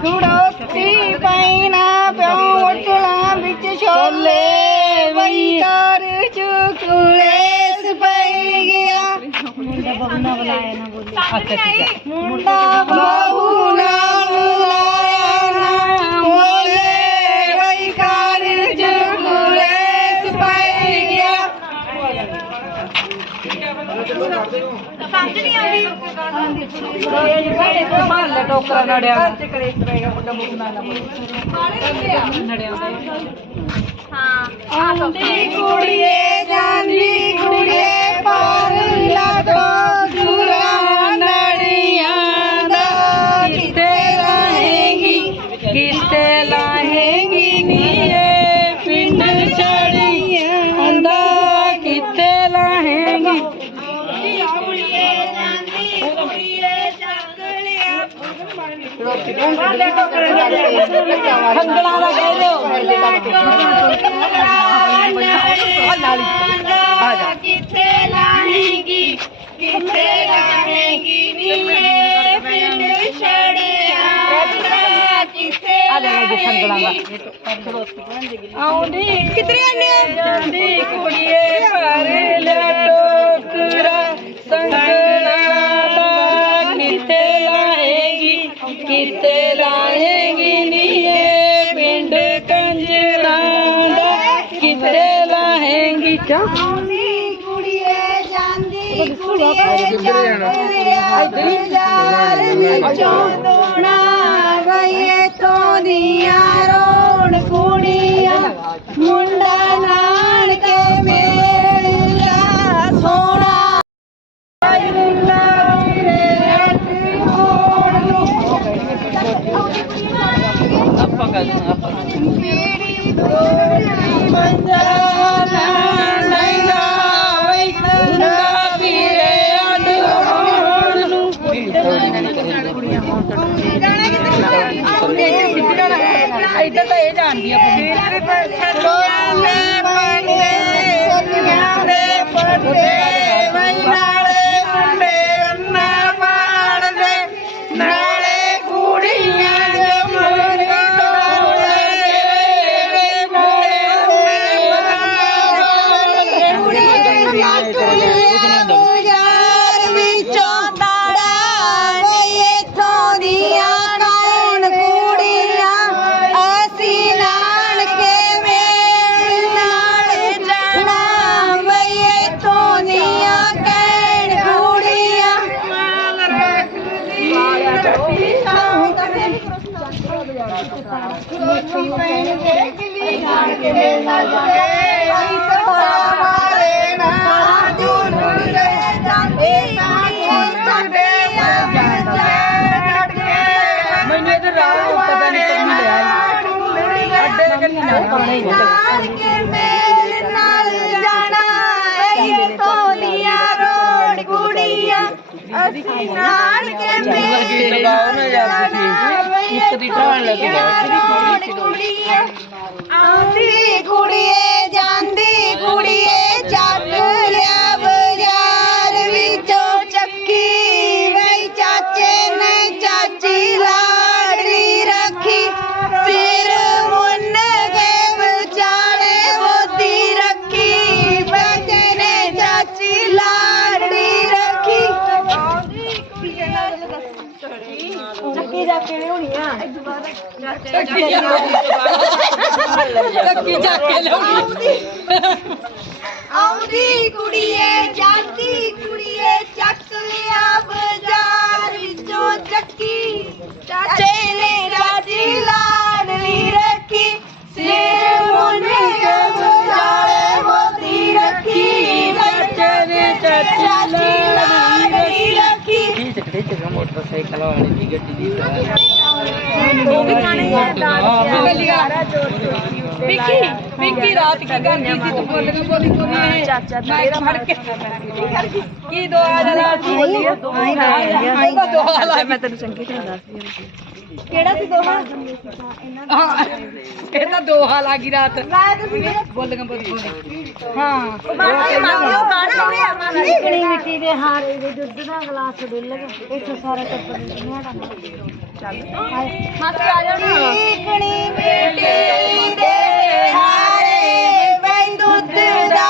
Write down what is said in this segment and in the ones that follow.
ਕੁੜੋਤੀ ਪੈਣਾ ਪਿਓ ਟਲਾਂ ਵਿੱਚ ਛੋਲੇ ਵਈ ਕਰ ਚੁਕਲੇਸ ਗਿਆ ਮੁੰਡਾ ਬਹੂ ਨਾ ਬੁਲਾਇਆ ਨਾ ਮੋਲੇ ਲੈ ਟੋਕਰਾ ਨੜਿਆ ਆਉਂਦੀ ਕੁੜੀਏ ਜਾਂਦੀ ਕੁੜੀਏ ਪਾਰ ਖੰਗਲਾਂ ਦਾ ਕਹਿ ਦਿਓ। ਆ ਜਾ ਕਿੱਥੇ ਲਾਹੇਗੀ ਕਿੱਥੇ ਲਾਹੇਗੀ ਨੀਏ ਪਿੰਡ ਛੜਿਆ। ਕਿੱਥੇ ਆ ਲੈ ਜੇ ਖੰਗਲਾਂ ਦਾ। ਆਉਂਦੀ ਕਿਤਨੇ ਆਨੇ ਜਾਂਦੀ ਕੁੜੀਏ ਪਰ ਲਿਆ ਟੋਕਰਾ। ਸੰਗਲਾਂ ਦਾ ਕਿਤੇ ਲਾਹੇਗੀ ਕਿਤੇ ਆਪਾਂ ਕਰ ਆਪਾਂ ਮੇਰੀ ਦੋੜੀ ਮੰਜਾਨਾ ਅੱਡੇ ਦੇ ਕੰਨੀ ਨਾ ਪਾਣਾ ਹੀ ਅਸੀਂ ਨਾਨ ਕੇ ਮੇਲ ਲਗਾਓ ਨਾ ਯਾਰ ਤੁਸੀਂ ਇੱਕ ਦੀ ਢਾਲ ਲੱਗੀ ਕੁੜੀਏ ਆਉਂਦੀ ਕੁੜੀਏ ਲੱਗੀ ਜਾ ਕੇ ਲਿਆਉਣੀ। ਆਉਂਦੀ। ਕੁੜੀਏ ਜਾਂਦੀ ਕੁੜੀਏ ਚੱਕ ਲਿਆ ਬਾਜ਼ਾਰ ਵਿੱਚੋਂ ਚੱਕੀ। ਚਾਚੇ ਨੇ ਚਾਚੀ ਮੋਟਰਸਾਈਕਲ ਵਾਲੀ ਦੀ ਗੱਡੀ ਦੀ ਉਹ ਵੀ ਗਾਣੇ ਯਾਦ ਆ ਗਿਆ ਪਿੰਕੀ ਪਿੰਕੀ ਰਾਤ ਕੀ ਕਰਦੀ ਸੀ ਤੂੰ? ਬੋਲ ਕੇ ਬੋਲੀ ਬੋਲੀ ਚਾਚਾ ਤੇਰਾ ਫੜ ਕੇ ਕੀ ਦੁਆ ਜਰਾ ਤੂੰ ਬੋਲੀ ਆਈ ਦੁਆ ਲਾ ਮੈਂ ਤੈਨੂੰ ਚੰਗੀ ਤਰ੍ਹਾਂ ਦੱਸਦੀ ਕਿਹੜਾ ਸੀ ਦੋਹਾ? ਹਾਂ। ਇਹਨਾਂ ਦੋਹਾ ਲੱਗੀ ਰਾਤ। ਬੋਲ ਕੇ ਬੋਲੀ ਹਾਂ। ਮਾਸੀ ਮਾਸੀ ਉਹ ਗਾਣਾ ਉਹਨੇ ਮਾਸੀ ਚਿਕਣੀ ਮਿੱਟੀ ਦੇ ਹਾਰੇ ਦੇ ਦੁੱਧ ਦਾ ਗਲਾਸ ਡੁੱਲ ਗਿਆ ਇੱਥੇ ਸਾਰਾ ਟੱਬਰ ਦੁਨੀਆ ਦਾ ਮਾਸੀ ਆ ਜਾਓ ਨਾ। ਚੀਕਣੀ ਮਿੱਟੀ ਦੇ ਹਾਰੇ ਬੈਂ ਦੁੱਧ ਦਾ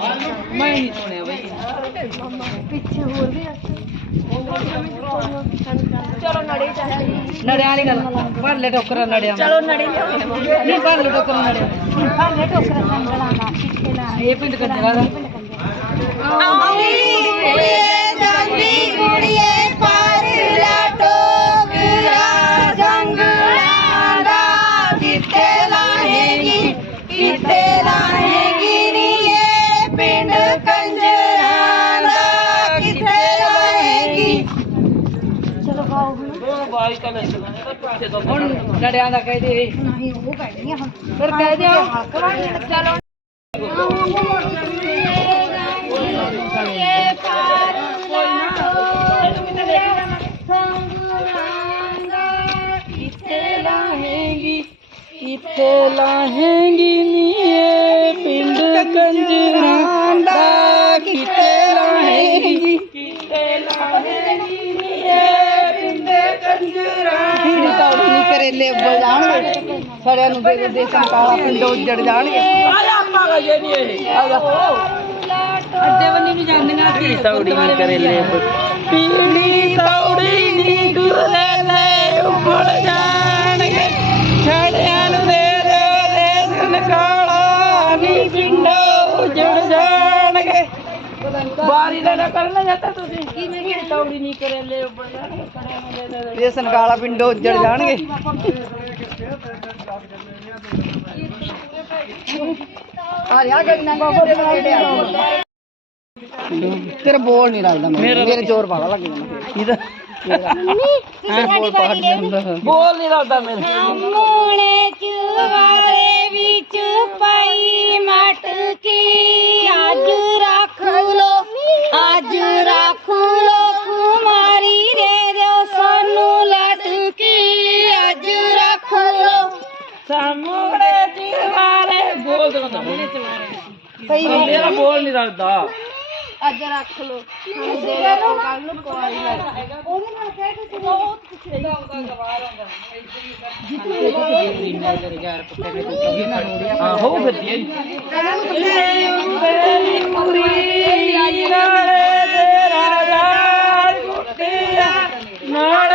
ਮੈਂ ਨਹੀਂ ਸੁਣਿਆ ਬਈ ਪਿੱਛੇ ਹੋਰ ਵੀ ਚਲੋ ਨੜੇ ਚਾਹੇ ਨੜਿਆਂ ਵਾਲੀ ਗੱਲ ਭਰ ਲੈ ਟੋਕਰਾ ਨੜਿਆਂ ਚਲੋ ਨੜੇ ਲਿਆਓ ਨਹੀਂ ਭਰ ਲੈ ਟੋਕਰਾ ਨੜਿਆਂ ਭਾਵੇਂ ਟੋਕਰਾ ਸੰਗਲਾ ਨਾ ਪਿੱਛੇ ਲਾ ਇਹ ਪਿੰਡ ਕੰਜਰਾ ਦਾ ਆਉਂਦੀ ਹੁਣ ਨੜਿਆਂ ਦਾ ਕਹਿ ਦੇ ਨਹੀਂ ਉਹ ਕਹਿਣੀ ਹੁਣ। ਫਿਰ ਕਹਿ ਦਿਓ। ਚਲੋ। ਕਿੱਥੇ ਲਾਹੇਗੀ ਕਿੱਥੇ ਲਾਹੇਗੀ ਨੀਏ ਪਿੰਡ ਕੰਜਰਾਂ। ਕਰੇਲੇ ਉੱਬਲ ਜਾਣਗੇ ਸੜਿਆਂ ਨੂੰ ਦੇ ਦੇ ਦੇਸਾਂ ਕਾਲਾ ਪਿੰਡ ਉੱਜੜ ਜਾਣਗੇ। ਆਲਾ ਆਪਾਂ ਗਏ ਨਹੀਂ ਇਹ। ਅੱਡੇ ਬੰਨੀ ਨੂੰ ਜਾਂਦੀਆਂ ਸੀ ਤੌੜੀ ਨਹੀਂ ਕਰੇਲੇ ਪੀੜੀ ਤੌੜੀ ਨਹੀਂ ਗੁਰਲੇ ਉੱਪਰ ਜਾਣਗੇ। ਛੜਿਆਂ ਨੂੰ ਦੇ ਦੇ ਦੇਸ ਕਾਲਾ ਨੀ ਪਿੰਡੋ ਜੜ ਜਾਣਗੇ। ਬਾਰੀ ਦਾ ਨਾ ਕਰਨਾ ਜਾਂਦਾ ਤੁਸੀਂ। ਕੀ ਨਹੀਂ ਤੌੜੀ ਨਹੀਂ ਨੂੰ ਦੇ ਦੇ ਦੇਸਨ ਕਾਲਾ ਪਿੰਡ ਉੱਜੜ ਜਾਣਗੇ। ਆ ਰਿਹਾ ਗੱਲਾਂ ਤੇਰਾ ਬੋਲ ਨਹੀਂ ਰਲਦਾ ਮੇਰੇ ਜ਼ੋਰ ਬਾਲਾ ਲੱਗ ਜਾਂਦਾ। ਇਹਦਾ। ਤੇਰਾ ਬੋਲ ਪਹਾੜ ਜਾਂਦਾ ਬੋਲ ਨਹੀਂ ਲੱਗਦਾ ਮੇਰੇ। ਮੂਣੇ ਚੁਵਾਰੇ ਲੱਗਦਾ ਅੱਜ ਰੱਖ ਲੋ ਦੇ ਰੱਖੋ ਕੱਲ ਨੂੰ ਕੁਆਰੀ ਲੱਗ ਉਹਦੇ ਨਾਲ ਕਹਿ ਕੇ ਸੀ ਉਹ ਆਹੋ ਫਿਰ ਦੀ ਤੇਰੀ ਮੁਰੀ ਨਾਲੇ ਤੇਰਾ ਯਾਰ ਕੁੱਤਿਆ ਨਾਲੇ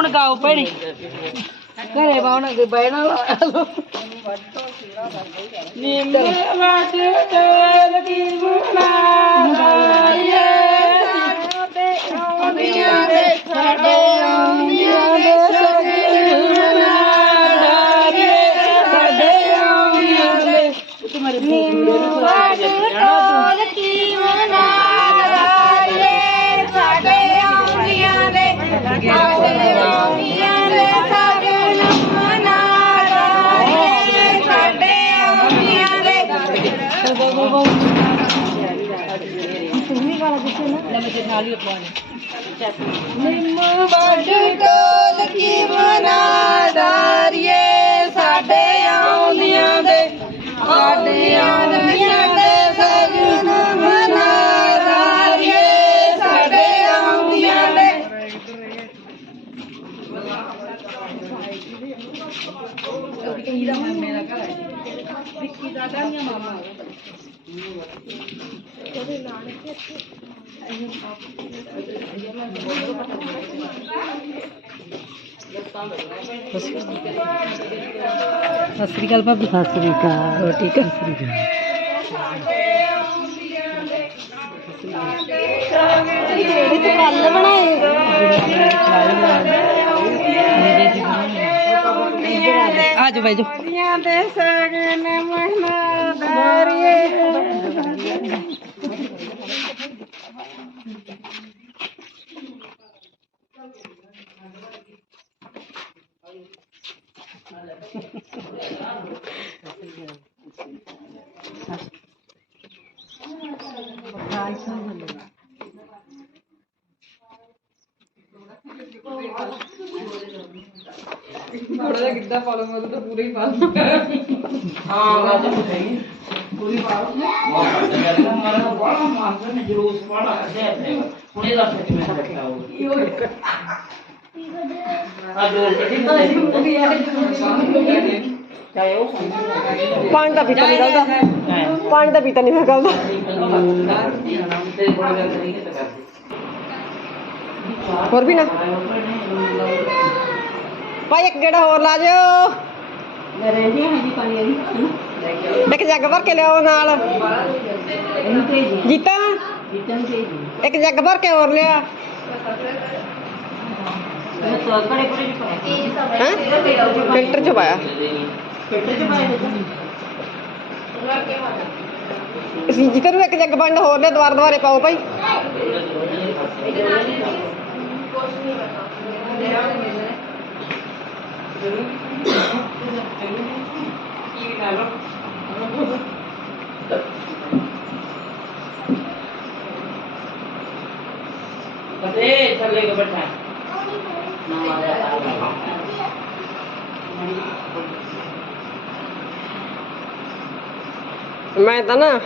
ਆ ਜਾ ਹੁਣ ਗਾਓ ਭੈਣੀ ਘਰੇ ਨਿੰਮ ਵੱਡ ਢੋਲ ਕੀ ਮਨਾਦਾਰੀਏ ਸਾਡੇ ਆਉਂਦੀਆਂ ਦੇ। ਸਾਡੇ ਆਉਂਦੀਆਂ ਦੇ ਸਜਣ ਮਨਾਦਾਰੀਏ ਸਾਡੇ ਆਉਂਦੀਆਂ ਦੇ। ਸਤਿ ਸ੍ਰੀ ਅਕਾਲ ਭਾਬੀ। ਸਤਿ ਸ੍ਰੀ ਅਕਾਲ। ਹੋ ਠੀਕ ਹੈ? ਸਤਿ ਸ੍ਰੀ ਅਕਾਲ। ਇਹ ਤੇ ਕੱਲ ਬਣਾਏ ਆ ਜਾਓ। ਬਹਿ ਜਾਓ ਦੇ ਸਗਨ ਮਹਨਾ ਦਾਰੀਏ ऐसा वाला थोड़ा सा कितना फॉलो करो तो पूरे ही फॉलो हाँ पूरी बात में हमारा बड़ा मास्टर ने ज़रूर बड़ा ऐसे ऐसे पूरे लास्ट में करता होगा। ये आज जो ਨਿਕਲਦਾ ਪਾਣੀ ਦਾ ਪੀਤਾ ਨਹੀਂ ਨਿਕਲਦਾ ਹੋਰ ਵੀ ਨਾ ਭਾਈ ਇੱਕ ਗੇੜਾ ਹੋਰ ਲਾ ਜਾਓ ਇੱਕ ਜੱਗ ਭਰ ਕੇ ਲਿਆਓ ਨਾਲ ਜੀਤਾ ਇੱਕ ਜੱਗ ਭਰ ਕੇ ਹੋਰ ਲਿਆ ਹੈਂ ਫਿਲਟਰ ਚ ਪਾਇਆ ਅਸੀਂ ਜਿੱਤਰ ਨੂੰ ਇੱਕ ਜੱਗ ਬੰਡ ਹੋਰ ਲਿਆ ਦੁਆਰ ਦੁਆਰੇ ਪਾਓ ਭਾਈ। ਮੈਂ ਤਾਂ ਨਾ